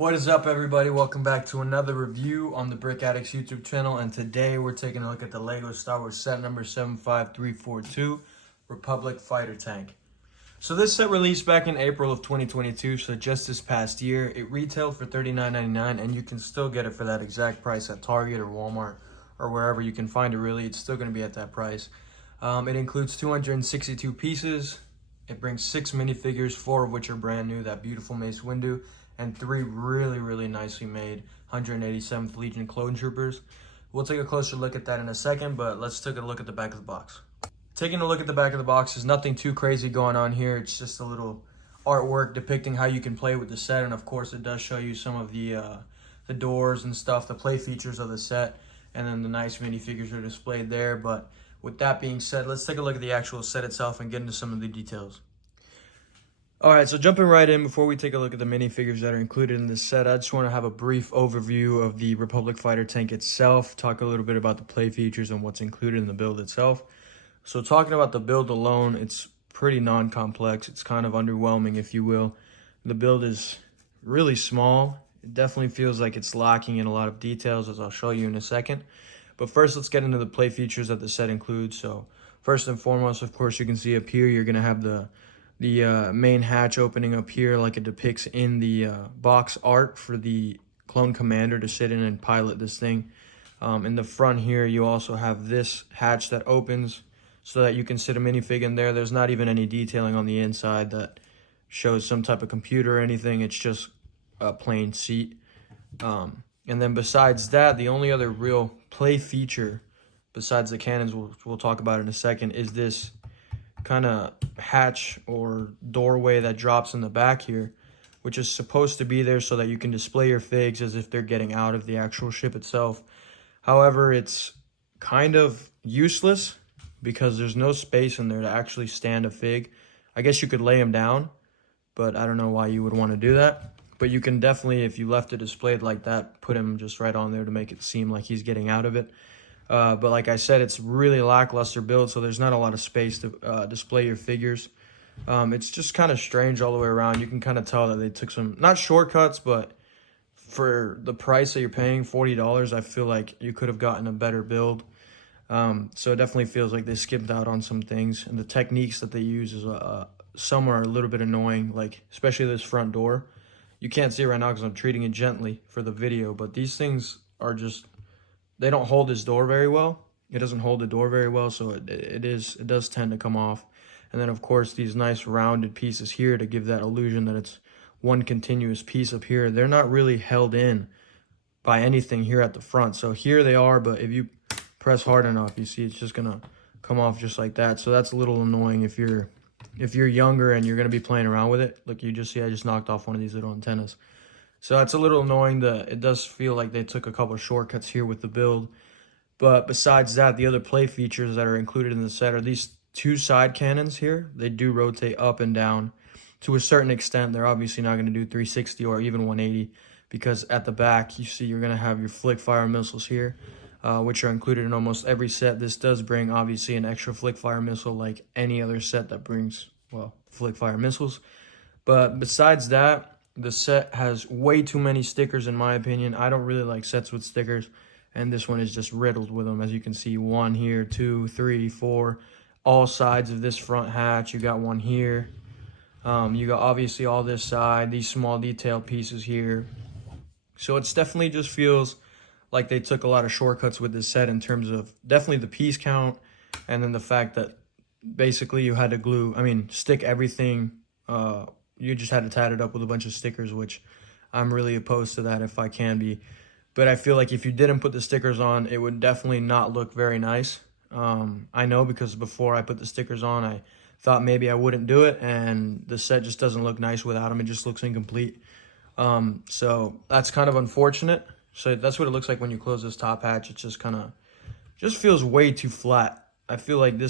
What is up, everybody? Welcome back to another review on the Brick Addicts YouTube channel, and today we're taking a look at the Lego StarWars set number 75342, Republic Fighter Tank. So this set released back in April of 2022, so just this past year. It retailed for $39.99, and you can still get it for that exact price at Target or Walmart or wherever you can find it. Really, it's still going to be at that price. It includes 262 pieces. It brings 6 minifigures, 4 of which are brand new, that beautiful Mace Windu, and 3 really nicely made 187th Legion clone troopers. We'll take a closer look at that in a second, but let's take a look at the back of the box. Taking a look at the back of the box, there's nothing too crazy going on here. It's just a little artwork depicting how you can play with the set, and of course it does show you some of the doors and stuff, the play features of the set, and then the nice minifigures are displayed there. But with that being said, let's take a look at the actual set itself and get into some of the details. Alright, so jumping right in, before we take a look at the minifigures that are included in this set, I just want to have a brief overview of the Republic Fighter Tank itself, talk a little bit about the play features and what's included in the build itself. So talking about the build alone, it's pretty non-complex. It's kind of underwhelming, if you will. The build is really small. It definitely feels like it's lacking in a lot of details, as I'll show you in a second. But first, let's get into the play features that the set includes. So first and foremost, of course, you can see up here, you're going to have the main hatch opening up here like it depicts in the box art for the clone commander to sit in and pilot this thing. In the front here, you also have this hatch that opens so that you can sit a minifig in there. There's not even any detailing on the inside that shows some type of computer or anything. It's just a plain seat. And then besides that, the only other real play feature besides the cannons, we'll talk about in a second, is this kind of hatch or doorway that drops in the back here, which is supposed to be there so that you can display your figs as if they're getting out of the actual ship itself. However, it's kind of useless because there's no space in there to actually stand a fig. I guess you could lay them down, but I don't know why you would want to do that. But you can definitely, if you left it displayed like that, put him just right on there to make it seem like he's getting out of it. But like I said, it's really lackluster build, so there's not a lot of space to display your figures. It's just kind of strange all the way around. You can kind of tell that they took some, not shortcuts, but for the price that you're paying, $40, I feel like you could have gotten a better build. So it definitely feels like they skipped out on some things, and the techniques that they use is some are a little bit annoying, like especially this front door. You can't see it right now because I'm treating it gently for the video, but these things are just, they don't hold this door very well. It doesn't hold the door very well, so it does tend to come off. And then of course these nice rounded pieces here to give that illusion that it's one continuous piece up here. They're not really held in by anything here at the front. So here they are, but if you press hard enough, you see it's just gonna come off just like that. So that's a little annoying if you're younger and you're gonna be playing around with it. Look, you just see I just knocked off one of these little antennas. So that's a little annoying. It does feel like they took a couple of shortcuts here with the build. But besides that, the other play features that are included in the set are these 2 side cannons here. They do rotate up and down to a certain extent. They're obviously not going to do 360 or even 180 because at the back, you see you're going to have your flick fire missiles here, which are included in almost every set. This does bring, obviously, an extra flick fire missile like any other set that brings, well, flick fire missiles. But besides that, the set has way too many stickers, in my opinion. I don't really like sets with stickers, and this one is just riddled with them. As you can see, 1 here, 2, 3, 4, all sides of this front hatch. You got 1 here. You got obviously all this side, these small detailed pieces here. So it's definitely just feels like they took a lot of shortcuts with this set in terms of definitely the piece count, and then the fact that basically you had to stick everything. You just had to tat it up with a bunch of stickers, which I'm really opposed to that if I can be. But I feel like if you didn't put the stickers on, it would definitely not look very nice. I know because before I put the stickers on, I thought maybe I wouldn't do it, and the set just doesn't look nice without them. It just looks incomplete. So that's kind of unfortunate. So that's what it looks like when you close this top hatch. It just feels way too flat. I feel like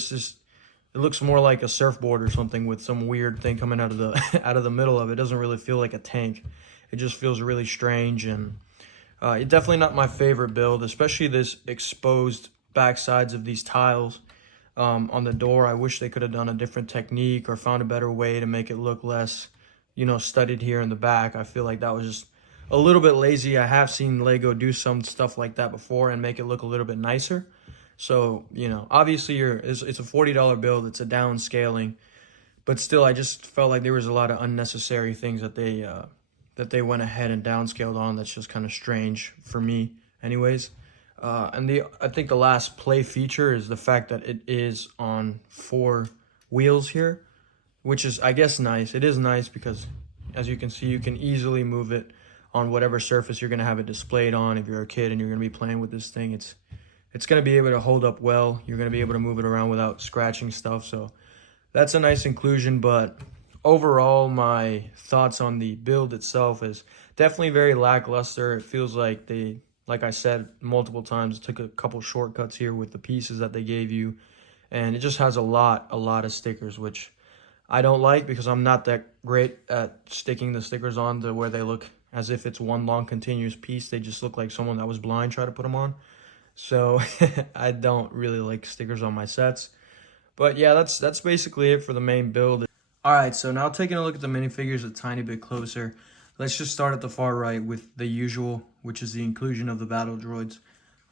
it looks more like a surfboard or something with some weird thing coming out of the out of the middle of it. It doesn't really feel like a tank. It just feels really strange, and it's definitely not my favorite build, especially this exposed back sides of these tiles on the door. I wish they could have done a different technique or found a better way to make it look less, studded here in the back. I feel like that was just a little bit lazy. I have seen Lego do some stuff like that before and make it look a little bit nicer. So, you know, obviously it's a $40 build. It's a downscaling, but still, I just felt like there was a lot of unnecessary things that they went ahead and downscaled on. That's just kind of strange for me, anyways. And I think the last play feature is the fact that it is on 4 wheels here, which is, I guess, nice. It is nice because, as you can see, you can easily move it on whatever surface you're going to have it displayed on. If you're a kid and you're going to be playing with this thing, it's going to be able to hold up well. You're going to be able to move it around without scratching stuff. So that's a nice inclusion. But overall, my thoughts on the build itself is definitely very lackluster. It feels like they, like I said multiple times, took a couple shortcuts here with the pieces that they gave you. And it just has a lot of stickers, which I don't like because I'm not that great at sticking the stickers on to where they look as if it's one long continuous piece. They just look like someone that was blind tried to put them on. So I don't really like stickers on my sets. But yeah, that's basically it for the main build. All right, so now taking a look at the minifigures a tiny bit closer. Let's just start at the far right with the usual, which is the inclusion of the battle droids.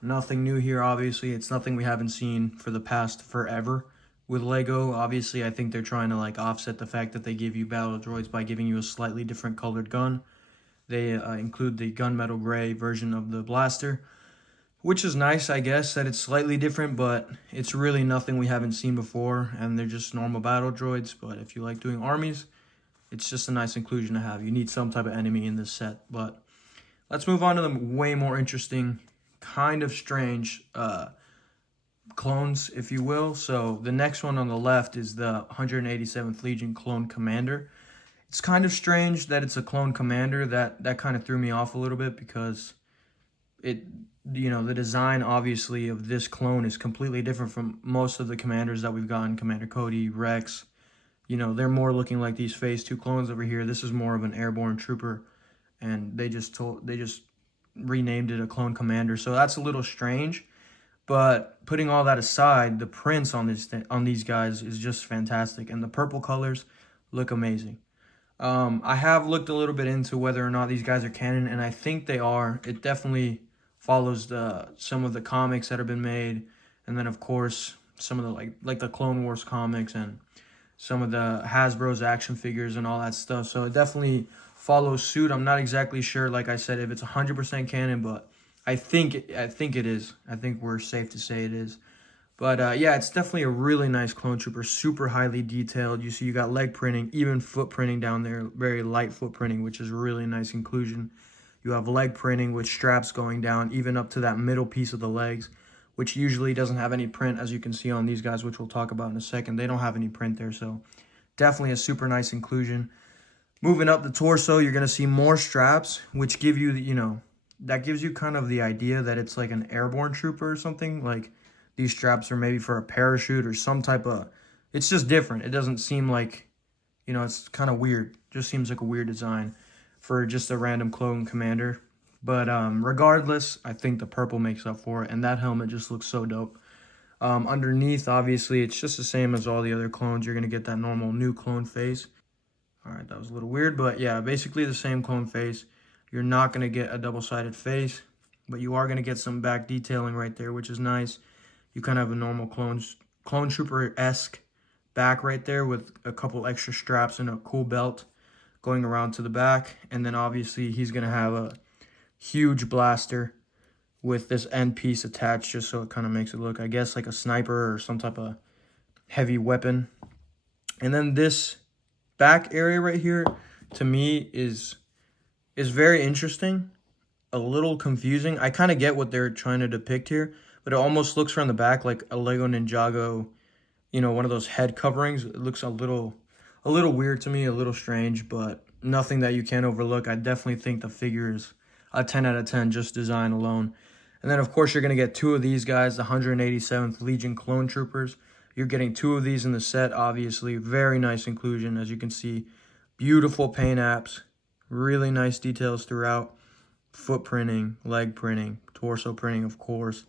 Nothing new here, obviously. It's nothing we haven't seen for the past forever with Lego. Obviously, I think they're trying to like offset the fact that they give you battle droids by giving you a slightly different colored gun. They include the gunmetal gray version of the blaster, which is nice, I guess, that it's slightly different, but it's really nothing we haven't seen before, and they're just normal battle droids. But if you like doing armies, it's just a nice inclusion to have. You need some type of enemy in this set. But let's move on to the way more interesting, kind of strange clones, if you will. So the next one on the left is the 187th Legion Clone Commander. It's kind of strange that it's a clone commander. That kind of threw me off a little bit because the design obviously of this clone is completely different from most of the commanders that we've gotten. Commander Cody, Rex, they're more looking like these Phase 2 clones over here. This is more of an airborne trooper, and they just renamed it a clone commander. So that's a little strange. But putting all that aside, the prints on these guys is just fantastic, and the purple colors look amazing. I have looked a little bit into whether or not these guys are canon, and I think they are. It definitely follows some of the comics that have been made, and then of course some of the like the Clone Wars comics and some of the Hasbro's action figures and all that stuff. So it definitely follows suit. I'm not exactly sure, like I said, if it's 100% canon, but I think it is. I think we're safe to say it is. But yeah, it's definitely a really nice clone trooper, super highly detailed. You see you got leg printing, even foot printing down there, very light foot printing, which is a really nice inclusion. You have leg printing with straps going down, even up to that middle piece of the legs, which usually doesn't have any print, as you can see on these guys, which we'll talk about in a second. They don't have any print there, so definitely a super nice inclusion. Moving up the torso, you're going to see more straps, which give you, that gives you kind of the idea that it's like an airborne trooper or something. Like these straps are maybe for a parachute or some type of, it's just different. It doesn't seem like, it's kind of weird. Just seems like a weird design for just a random clone commander. But regardless, I think the purple makes up for it, and that helmet just looks so dope. Underneath, obviously, it's just the same as all the other clones. You're going to get that normal new clone face. All right, that was a little weird, but yeah, basically the same clone face. You're not going to get a double-sided face, but you are going to get some back detailing right there, which is nice. You kind of have a normal clone trooper-esque back right there with a couple extra straps and a cool belt going around to the back. And then obviously he's going to have a huge blaster with this end piece attached, just so it kind of makes it look, I guess, like a sniper or some type of heavy weapon. And then this back area right here, to me, is very interesting, a little confusing. I kind of get what they're trying to depict here, but it almost looks from the back like a Lego Ninjago, one of those head coverings. It looks a little weird to me, a little strange, but nothing that you can't overlook. I definitely think the figure is a 10 out of 10, just design alone. And then, of course, you're going to get 2 of these guys, the 187th Legion Clone Troopers. You're getting 2 of these in the set, obviously. Very nice inclusion, as you can see. Beautiful paint apps. Really nice details throughout. Foot printing, leg printing, torso printing, of course.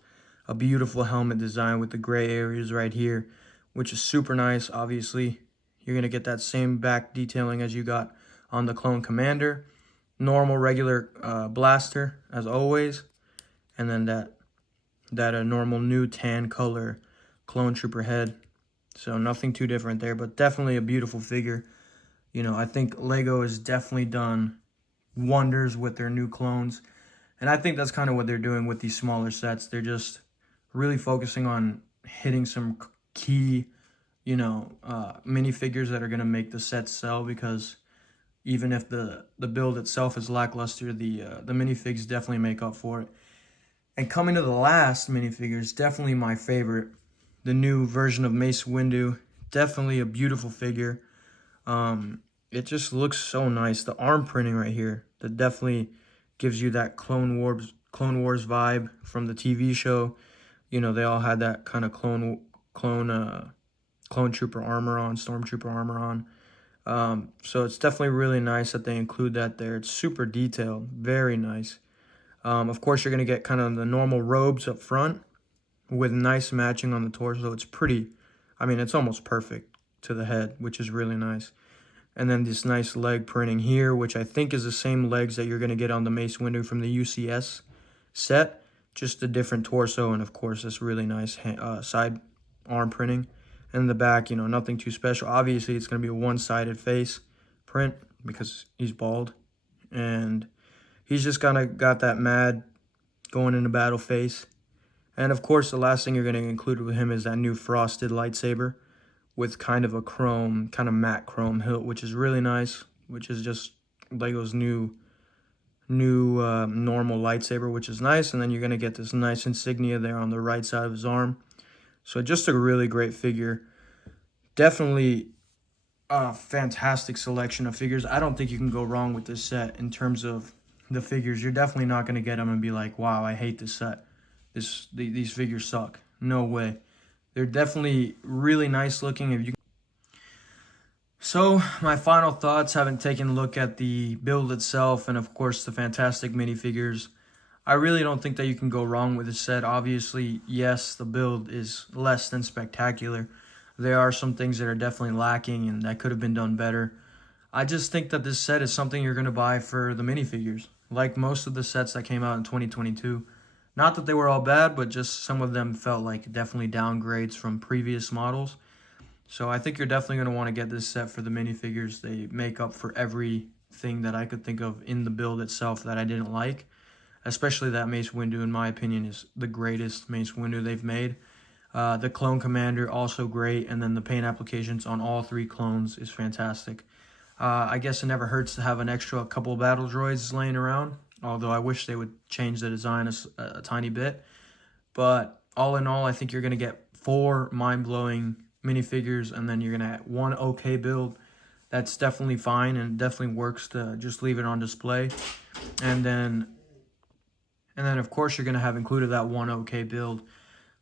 A beautiful helmet design with the gray areas right here, which is super nice. Obviously, you're going to get that same back detailing as you got on the Clone Commander. normal regular blaster as always, and then that a normal new tan color clone trooper head. So nothing too different there, but definitely a beautiful figure. You know, I think Lego has definitely done wonders with their new clones. And I think that's kind of what they're doing with these smaller sets. They're just really focusing on hitting some key, you know, minifigures that are going to make the set sell, because even if the build itself is lackluster, the minifigs definitely make up for it. And coming to the last minifigures, definitely my favorite, the new version of Mace Windu. Definitely a beautiful figure. It just looks so nice. The arm printing right here, that definitely gives you that Clone Wars vibe from the TV show. You know, they all had that kind of clone trooper armor on, stormtrooper armor on. So it's definitely really nice that they include that there. It's super detailed, very nice. Of course, you're going to get kind of the normal robes up front with nice matching on the torso. It's pretty, I mean, it's almost perfect to the head, which is really nice. And then this nice leg printing here, which I think is the same legs that you're going to get on the Mace Windu from the UCS set, just a different torso. And of course, this really nice side arm printing. And in the back, you know, nothing too special. Obviously, it's going to be a one-sided face print because he's bald. And he's just kind of got that mad going into battle face. And of course, the last thing you're going to include with him is that new frosted lightsaber with kind of a chrome, kind of matte chrome hilt, which is really nice, which is just Lego's new normal lightsaber, which is nice. And then you're going to get this nice insignia there on the right side of his arm. So just a really great figure. Definitely a fantastic selection of figures. I don't think you can go wrong with this set in terms of the figures. You're definitely not going to get them and be like, wow, I hate this set. These figures suck. No way. They're definitely really nice looking. So my final thoughts, having taken a look at the build itself and of course the fantastic minifigures, I really don't think that you can go wrong with this set. Obviously, yes, the build is less than spectacular. There are some things that are definitely lacking and that could have been done better. I just think that this set is something you're going to buy for the minifigures, like most of the sets that came out in 2022. Not that they were all bad, but just some of them felt like definitely downgrades from previous models. So I think you're definitely going to want to get this set for the minifigures. They make up for everything that I could think of in the build itself that I didn't like. Especially that Mace Windu, in my opinion, is the greatest Mace Windu they've made. The Clone Commander, also great. And then the paint applications on all three clones is fantastic. I guess it never hurts to have an extra couple of battle droids laying around. Although I wish they would change the design a tiny bit. But all in all, I think you're going to get 4 mind-blowing minifigures, and then you're going to have 1 okay build. That's definitely fine, and it definitely works to just leave it on display. And then of course, you're going to have included that 1 okay build.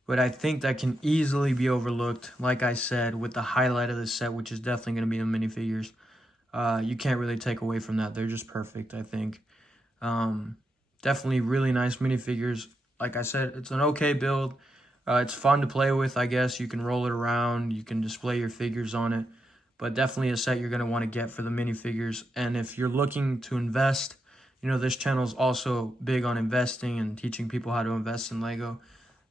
But I think that can easily be overlooked, like I said, with the highlight of the set, which is definitely going to be the minifigures. You can't really take away from that. They're just perfect, I think. Definitely really nice minifigures. Like I said, it's an okay build. It's fun to play with, I guess. You can roll it around. You can display your figures on it. But definitely a set you're going to want to get for the minifigures. And if you're looking to invest, you know, this channel is also big on investing and teaching people how to invest in Lego.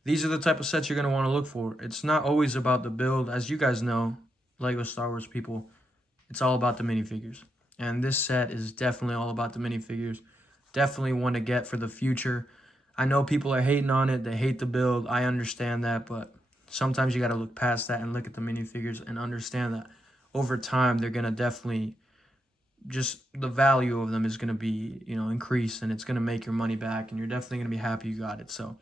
These are the type of sets you're going to want to look for. It's not always about the build. As you guys know, Lego Star Wars people, it's all about the minifigures. And this set is definitely all about the minifigures. Definitely one to get for the future. I know people are hating on it. They hate the build. I understand that. But sometimes you got to look past that and look at the minifigures and understand that over time they're going to definitely, just the value of them is going to be, you know, increase, and it's going to make your money back, and you're definitely going to be happy you got it. So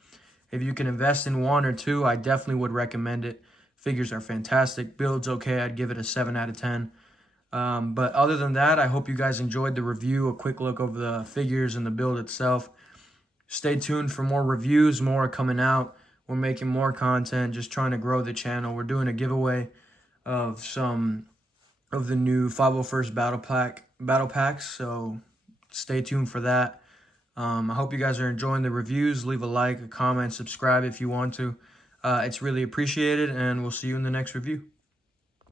if you can invest in 1 or 2, I definitely would recommend it. Figures are fantastic. Build's okay. I'd give it a 7 out of 10. But other than that, I hope you guys enjoyed the review, a quick look over the figures and the build itself. Stay tuned for more reviews, more coming out. We're making more content, just trying to grow the channel. We're doing a giveaway of some of the new 501st battle packs, so stay tuned for that. I hope you guys are enjoying the reviews. Leave a like, a comment, subscribe if you want to. It's really appreciated, and we'll see you in the next review.